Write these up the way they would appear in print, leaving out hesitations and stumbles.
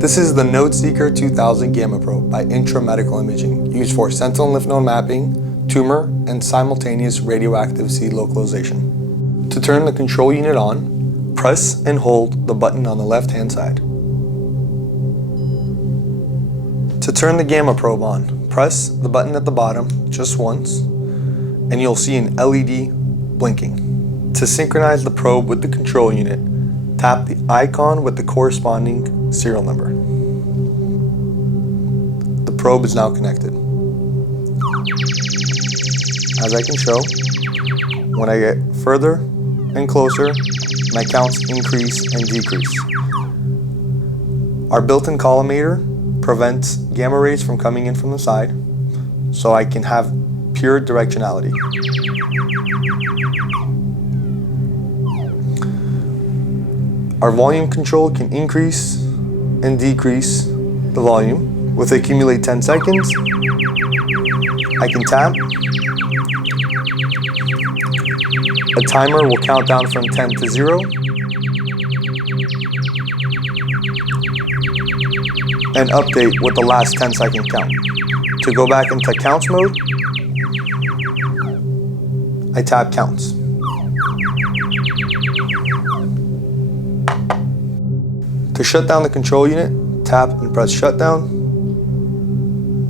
This is the NodeSeeker 2000 Gamma Probe by Intra-Medical-Imaging, used for sentinel lymph node mapping, tumor, and simultaneous radioactive seed localization. To turn the control unit on, press and hold the button on the left-hand side. To turn the Gamma Probe on, press the button at the bottom just once, and you'll see an LED blinking. To synchronize the probe with the control unit, tap the icon with the corresponding serial number. The probe is now connected. As I can show, when I get further and closer, my counts increase and decrease. Our built-in collimator prevents gamma rays from coming in from the side, so I can have pure directionality. Our volume control can increase and decrease the volume. With accumulate 10 seconds, I can tap. A timer will count down from 10 to 0. And update with the last 10-second count. To go back into counts mode, I tap counts. To shut down the control unit, tap and press shutdown,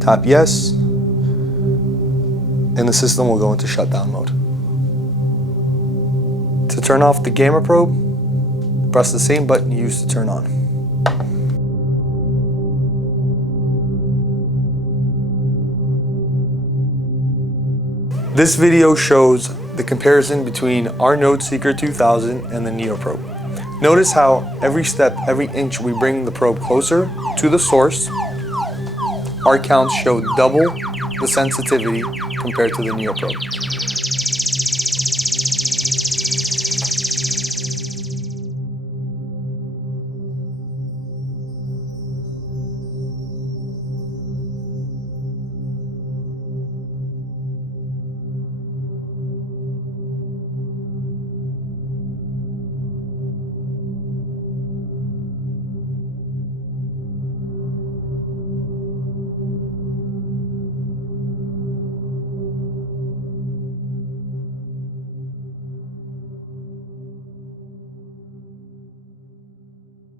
tap yes, and the system will go into shutdown mode. To turn off the Gamma Probe, press the same button you used to turn on. This video shows the comparison between our NodeSeeker 2000 and the NeoProbe. Notice how every step, every inch we bring the probe closer to the source, our counts show double the sensitivity compared to the NeoProbe.